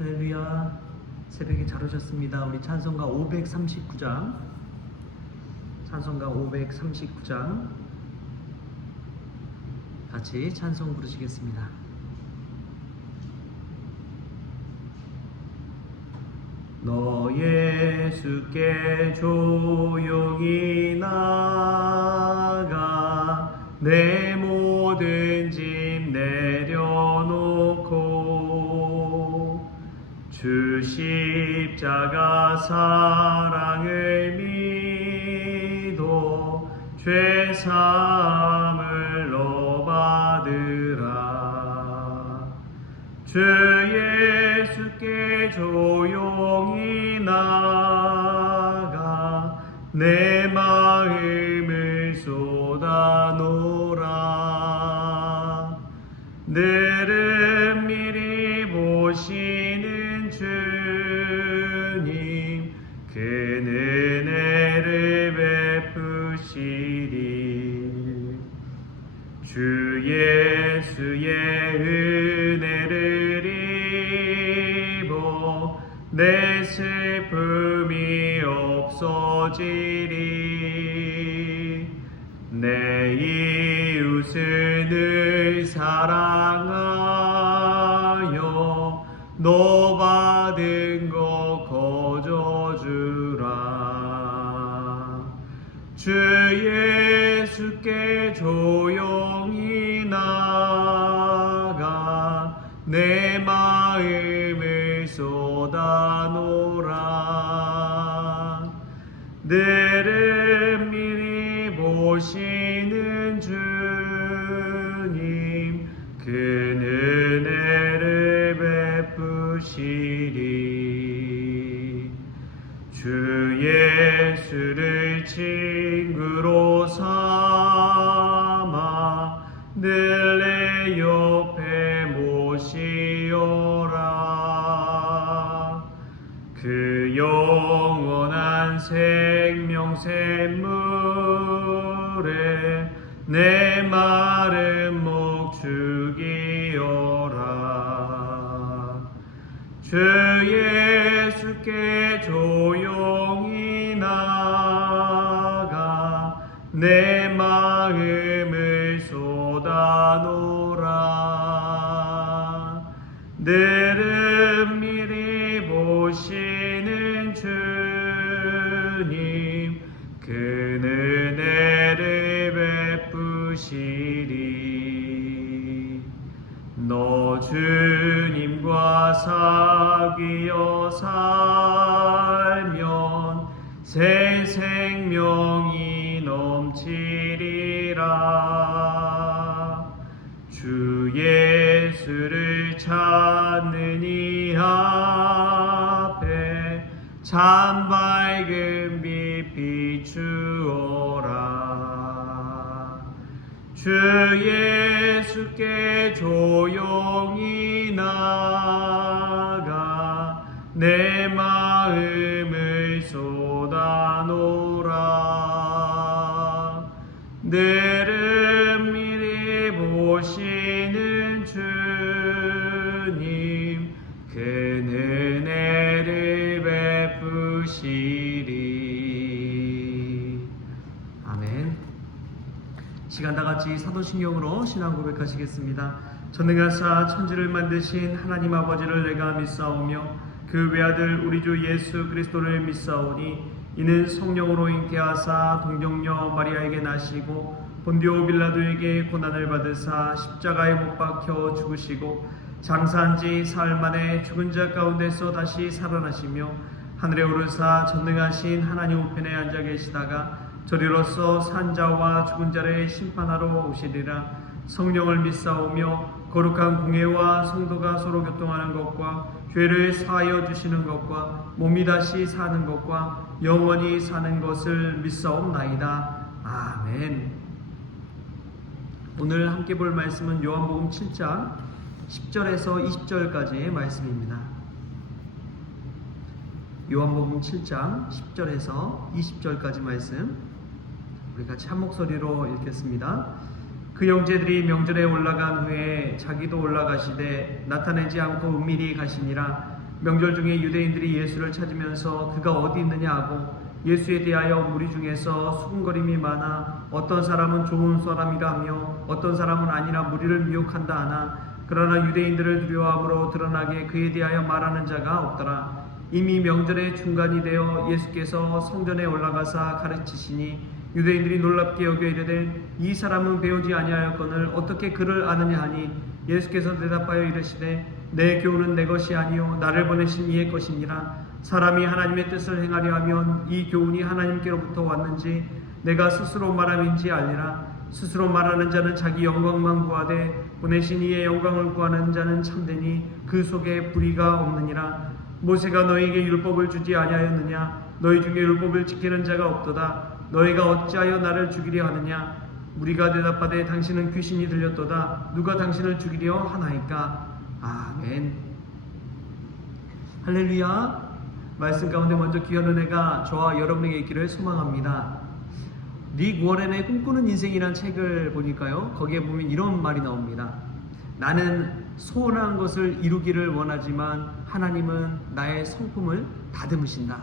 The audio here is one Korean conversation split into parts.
할렐루야. 새벽에 잘 오셨습니다. 우리 찬송가 539장, 찬송가 539장 같이 찬송 부르시겠습니다. 너 예수께 조용히 나가 내 모든 짐 내려놓고 주 십자가 사랑을 믿어 죄사함을 너 받으라. 주 예수께 조용히 나가 내 마음을 쏟아놓으라. 늘은 미리 보시는 주님 그는 은혜를 베푸시리. 주 예수의 은혜를 입어 내 슬픔이 없어지리. 내 이웃을 늘 사랑하여 너 받은 것 거저주라. 주 예수께 조용히 나가 내 마음을 쏟아놓으라. 늘은 미리 보시는 주님 그는 은혜를 베푸시리. 주 예수를 친구로 삼아 늘 내 옆에 모시오라. 그 영원한 생명 샘물에 내 마른 목 죽이어라. 주 예수께 조용히 나가 내 마음을 쏟아놓으라. 늘은 미리 보시는 주님 그는 은혜를 베푸시리. 너 주님과 사귀어 살면 새 생명이 넘치리라. 주 예수를 찾는 이 앞에 참 밝은 빛 비추어라. 주 예수께 조용히 나가 내 마음을 쏟아놓으라. 늘은 미리 보시는 주님 그는 은혜를 베푸시리. 아멘. 시간 다같이 사도신경으로 신앙 고백하시겠습니다. 전능하사 천지를 만드신 하나님 아버지를 내가 믿사오며 그 외아들 우리 주 예수 그리스도를 믿사오니 이는 성령으로 잉태하사 동정녀 마리아에게 나시고 본디오 빌라도에게 고난을 받으사 십자가에 못 박혀 죽으시고 장사한 지 사흘 만에 죽은 자 가운데서 다시 살아나시며 하늘에 오르사 전능하신 하나님 우편에 앉아 계시다가 저리로서 산 자와 죽은 자를 심판하러 오시리라. 성령을 믿사오며 거룩한 공회와 성도가 서로 교통하는 것과 죄를 사하여 주시는 것과 몸이 다시 사는 것과 영원히 사는 것을 믿사옵나이다. 아멘. 오늘 함께 볼 말씀은 요한복음 7장 10절에서 20절까지의 말씀입니다. 요한복음 7장 10절에서 20절까지 말씀 우리 같이 한 목소리로 읽겠습니다. 그 형제들이 명절에 올라간 후에 자기도 올라가시되 나타내지 않고 은밀히 가시니라. 명절 중에 유대인들이 예수를 찾으면서 그가 어디 있느냐 하고 예수에 대하여 무리 중에서 수군거림이 많아 어떤 사람은 좋은 사람이라 하며 어떤 사람은 아니라 무리를 미혹한다 하나 그러나 유대인들을 두려워함으로 드러나게 그에 대하여 말하는 자가 없더라. 이미 명절의 중간이 되어 예수께서 성전에 올라가사 가르치시니 유대인들이 놀랍게 여겨 이르되 이 사람은 배우지 아니하였거늘 어떻게 그를 아느냐 하니 예수께서 대답하여 이르시되 내 교훈은 내 것이 아니요 나를 보내신 이의 것이니라. 사람이 하나님의 뜻을 행하려 하면 이 교훈이 하나님께로부터 왔는지 내가 스스로 말함인지 알리라. 스스로 말하는 자는 자기 영광만 구하되 보내신 이의 영광을 구하는 자는 참되니 그 속에 불의가 없느니라. 모세가 너희에게 율법을 주지 아니하였느냐? 너희 중에 율법을 지키는 자가 없도다. 너희가 어찌하여 나를 죽이려 하느냐? 우리가 대답하되 당신은 귀신이 들렸도다. 누가 당신을 죽이려 하나이까? 아멘. 할렐루야. 말씀 가운데 먼저 귀한 은혜가 저와 여러분에게 있기를 소망합니다. 릭 워렌의 꿈꾸는 인생이라는 책을 보니까요, 거기에 보면 이런 말이 나옵니다. 나는 소원한 것을 이루기를 원하지만 하나님은 나의 성품을 다듬으신다.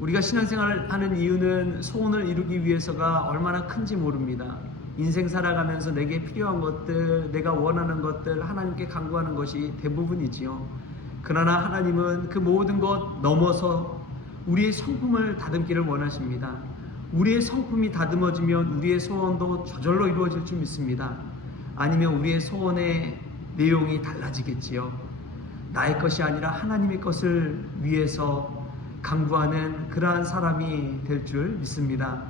우리가 신앙생활을 하는 이유는 소원을 이루기 위해서가 얼마나 큰지 모릅니다. 인생 살아가면서 내게 필요한 것들, 내가 원하는 것들 하나님께 간구하는 것이 대부분이지요. 그러나 하나님은 그 모든 것 넘어서 우리의 성품을 다듬기를 원하십니다. 우리의 성품이 다듬어지면 우리의 소원도 저절로 이루어질 줄 믿습니다. 아니면 우리의 소원의 내용이 달라지겠지요. 나의 것이 아니라 하나님의 것을 위해서 간구하는 그러한 사람이 될 줄 믿습니다.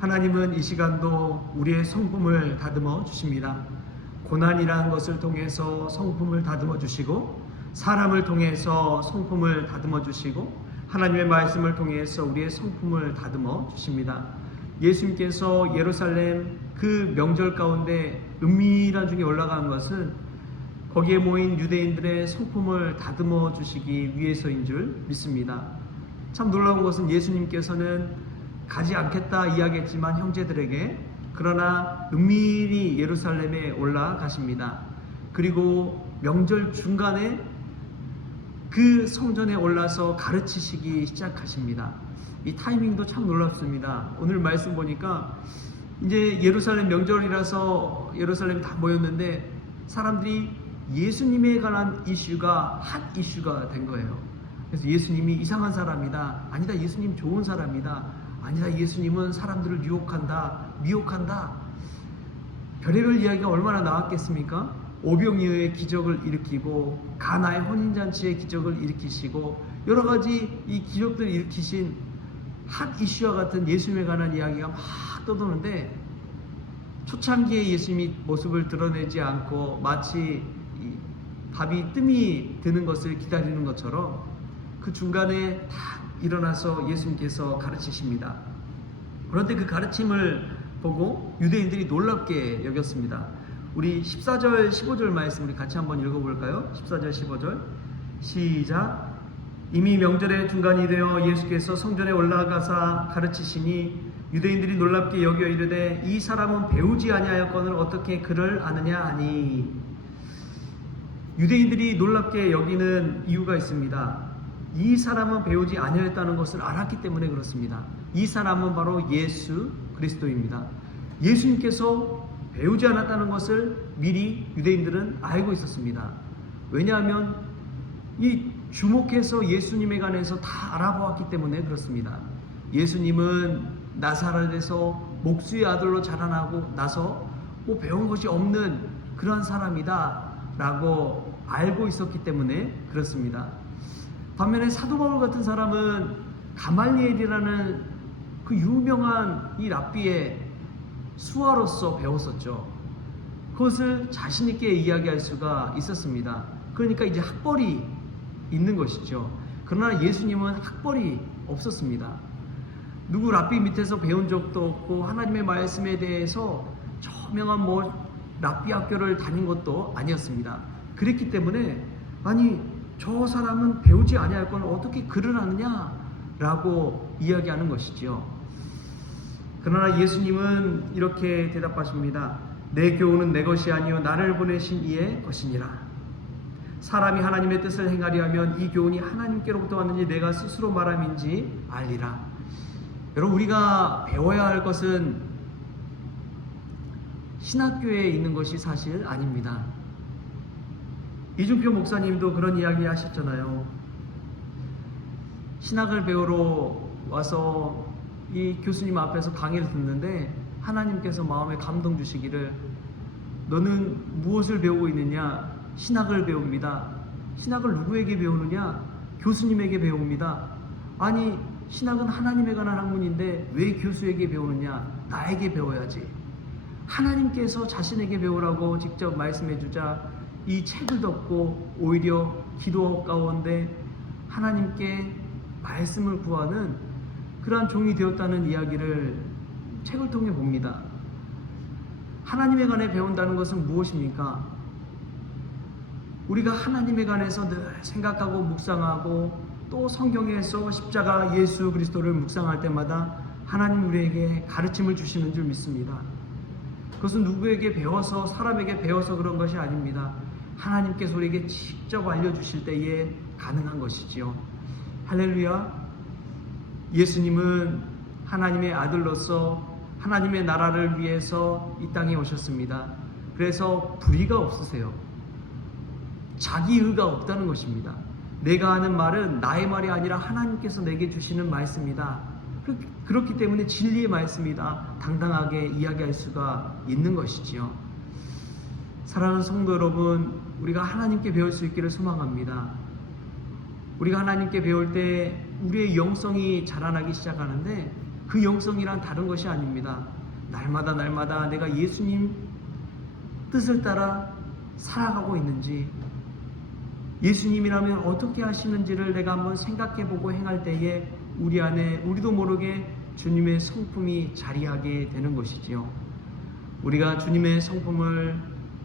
하나님은 이 시간도 우리의 성품을 다듬어 주십니다. 고난이라는 것을 통해서 성품을 다듬어 주시고 사람을 통해서 성품을 다듬어 주시고 하나님의 말씀을 통해서 우리의 성품을 다듬어 주십니다. 예수님께서 예루살렘 그 명절 가운데 은밀한 중에 올라간 것은 거기에 모인 유대인들의 성품을 다듬어 주시기 위해서인 줄 믿습니다. 참 놀라운 것은 예수님께서는 가지 않겠다 이야기했지만 형제들에게 그러나 은밀히 예루살렘에 올라가십니다. 그리고 명절 중간에 그 성전에 올라서 가르치시기 시작하십니다. 이 타이밍도 참 놀랍습니다. 오늘 말씀 보니까 이제 예루살렘 명절이라서 예루살렘이 다 모였는데 사람들이 예수님에 관한 이슈가 핫 이슈가 된 거예요. 그래서 예수님이 이상한 사람이다. 아니다. 예수님 좋은 사람이다. 아니다. 예수님은 사람들을 유혹한다. 미혹한다. 별의별 이야기가 얼마나 나왔겠습니까? 오병이어의 기적을 일으키고 가나의 혼인잔치의 기적을 일으키시고 여러 가지 이 기적들을 일으키신 핫 이슈와 같은 예수님에 관한 이야기가 막 떠도는데 초창기에 예수님이 모습을 드러내지 않고 마치 밥이 뜸이 드는 것을 기다리는 것처럼 그 중간에 딱 일어나서 예수님께서 가르치십니다. 그런데 그 가르침을 보고 유대인들이 놀랍게 여겼습니다. 우리 14절 15절 말씀 우리 같이 한번 읽어볼까요? 14절 15절 시작. 이미 명절의 중간이 되어 예수께서 성전에 올라가사 가르치시니 유대인들이 놀랍게 여겨 이르되 이 사람은 배우지 아니하였거늘 어떻게 그를 아느냐 하니. 유대인들이 놀랍게 여기는 이유가 있습니다. 이 사람은 배우지 아니하였다는 것을 알았기 때문에 그렇습니다. 이 사람은 바로 예수 그리스도입니다. 예수님께서 배우지 않았다는 것을 미리 유대인들은 알고 있었습니다. 왜냐하면 이 주목해서 예수님에 관해서 다 알아보았기 때문에 그렇습니다. 예수님은 나사렛에서 목수의 아들로 자라나고 나서 뭐 배운 것이 없는 그런 사람이다 라고 알고 있었기 때문에 그렇습니다. 반면에 사도 바울 같은 사람은 가말리엘이라는 그 유명한 이 랍비의 수하로서 배웠었죠. 그것을 자신 있게 이야기할 수가 있었습니다. 그러니까 이제 학벌이 있는 것이죠. 그러나 예수님은 학벌이 없었습니다. 누구 랍비 밑에서 배운 적도 없고 하나님의 말씀에 대해서 저명한 랍비 학교를 다닌 것도 아니었습니다. 그랬기 때문에 아니 저 사람은 배우지 아니할 건 어떻게 글을 하느냐 라고 이야기하는 것이지요. 그러나 예수님은 이렇게 대답하십니다. 내 교훈은 내 것이 아니요 나를 보내신 이의 것이니라. 사람이 하나님의 뜻을 행하려 하면 이 교훈이 하나님께로부터 왔는지 내가 스스로 말함인지 알리라. 여러분, 우리가 배워야 할 것은 신학교에 있는 것이 사실 아닙니다. 이준표 목사님도 그런 이야기 하셨잖아요. 신학을 배우러 와서 이 교수님 앞에서 강의를 듣는데 하나님께서 마음에 감동 주시기를, 너는 무엇을 배우고 있느냐? 신학을 배웁니다. 신학을 누구에게 배우느냐? 교수님에게 배웁니다. 아니, 신학은 하나님에 관한 학문인데 왜 교수에게 배우느냐? 나에게 배워야지. 하나님께서 자신에게 배우라고 직접 말씀해 주자 이 책을 덮고 오히려 기도 가운데 하나님께 말씀을 구하는 그러한 종이 되었다는 이야기를 책을 통해 봅니다. 하나님에 관해 배운다는 것은 무엇입니까? 우리가 하나님에 관해서 늘 생각하고 묵상하고 또 성경에서 십자가 예수 그리스도를 묵상할 때마다 하나님 우리에게 가르침을 주시는 줄 믿습니다. 그것은 누구에게 배워서, 사람에게 배워서 그런 것이 아닙니다. 하나님께서 우리에게 직접 알려주실 때에 가능한 것이지요. 할렐루야. 예수님은 하나님의 아들로서 하나님의 나라를 위해서 이 땅에 오셨습니다. 그래서 불의가 없으세요. 자기 의가 없다는 것입니다. 내가 하는 말은 나의 말이 아니라 하나님께서 내게 주시는 말씀이다. 그렇기 때문에 진리의 말씀이다. 당당하게 이야기할 수가 있는 것이지요. 사랑하는 성도 여러분, 우리가 하나님께 배울 수 있기를 소망합니다. 우리가 하나님께 배울 때 우리의 영성이 자라나기 시작하는데 그 영성이란 다른 것이 아닙니다. 날마다 내가 예수님 뜻을 따라 살아가고 있는지, 예수님이라면 어떻게 하시는지를 내가 한번 생각해보고 행할 때에 우리 안에 우리도 모르게 주님의 성품이 자리하게 되는 것이지요. 우리가 주님의 성품을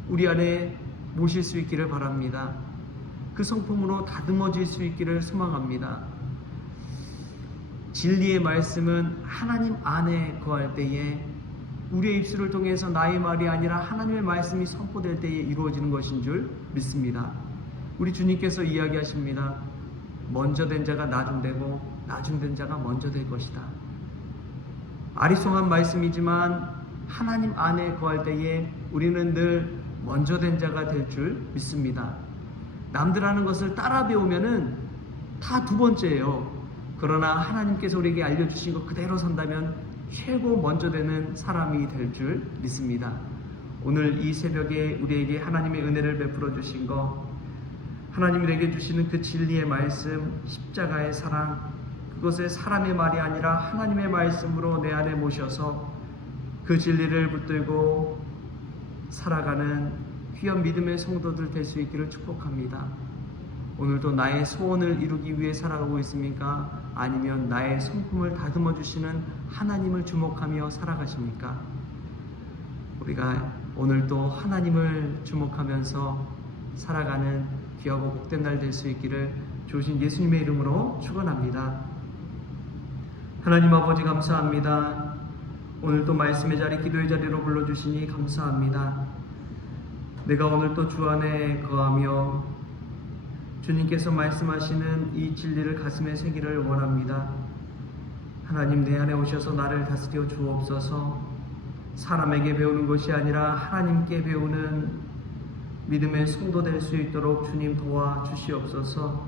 우리 안에 모실 수 있기를 바랍니다. 그 성품으로 다듬어질 수 있기를 소망합니다. 진리의 말씀은 하나님 안에 거할 때에 우리의 입술을 통해서 나의 말이 아니라 하나님의 말씀이 선포될 때에 이루어지는 것인 줄 믿습니다. 우리 주님께서 이야기하십니다. 먼저 된 자가 나중되고 나중된 자가 먼저 될 것이다. 아리송한 말씀이지만 하나님 안에 거할 때에 우리는 늘 먼저 된 자가 될 줄 믿습니다. 남들 하는 것을 따라 배우면은 다 두 번째예요. 그러나 하나님께서 우리에게 알려주신 것 그대로 산다면 최고 먼저 되는 사람이 될 줄 믿습니다. 오늘 이 새벽에 우리에게 하나님의 은혜를 베풀어 주신 것, 하나님이 내게 주시는 그 진리의 말씀, 십자가의 사랑, 그것을 사람의 말이 아니라 하나님의 말씀으로 내 안에 모셔서 그 진리를 붙들고 살아가는 귀한 믿음의 성도들 될 수 있기를 축복합니다. 오늘도 나의 소원을 이루기 위해 살아가고 있습니까? 아니면 나의 성품을 다듬어 주시는 하나님을 주목하며 살아가십니까? 우리가 오늘도 하나님을 주목하면서 살아가는 귀하고 복된 날 될 수 있기를 주신 예수님의 이름으로 축원합니다. 하나님 아버지 감사합니다. 오늘 또 말씀의 자리, 기도의 자리로 불러주시니 감사합니다. 내가 오늘 또 주 안에 거하며 주님께서 말씀하시는 이 진리를 가슴에 새기를 원합니다. 하나님, 내 안에 오셔서 나를 다스려 주옵소서. 사람에게 배우는 것이 아니라 하나님께 배우는 믿음의 성도 될 수 있도록 주님 도와주시옵소서.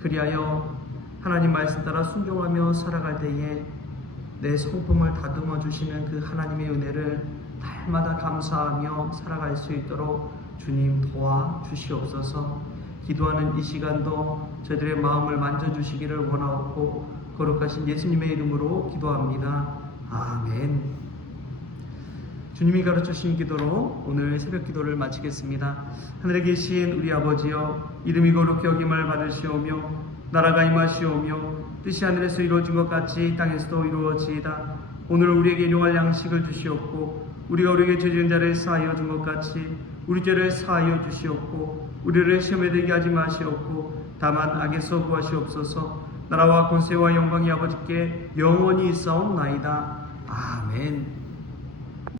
그리하여 하나님 말씀 따라 순종하며 살아갈 때에 내 성품을 다듬어 주시는 그 하나님의 은혜를 날마다 감사하며 살아갈 수 있도록 주님 도와주시옵소서. 기도하는 이 시간도 저희들의 마음을 만져주시기를 원하옵고 거룩하신 예수님의 이름으로 기도합니다. 아멘. 주님이 가르쳐주신 기도로 오늘 새벽 기도를 마치겠습니다. 하늘에 계신 우리 아버지여, 이름이 거룩히 여김을 받으시오며 나라가 임하시오며 뜻이 하늘에서 이루어진 것 같이 땅에서도 이루어지이다. 오늘 우리에게 일용할 양식을 주시옵고 우리가 우리에게 죄 지은 자를 사하여 준 것 같이 우리 죄를 사하여 주시옵고 우리를 시험에 들게 하지 마시옵고 다만 악에서 구하시옵소서. 나라와 권세와 영광이 아버지께 영원히 있사옵나이다. 아멘.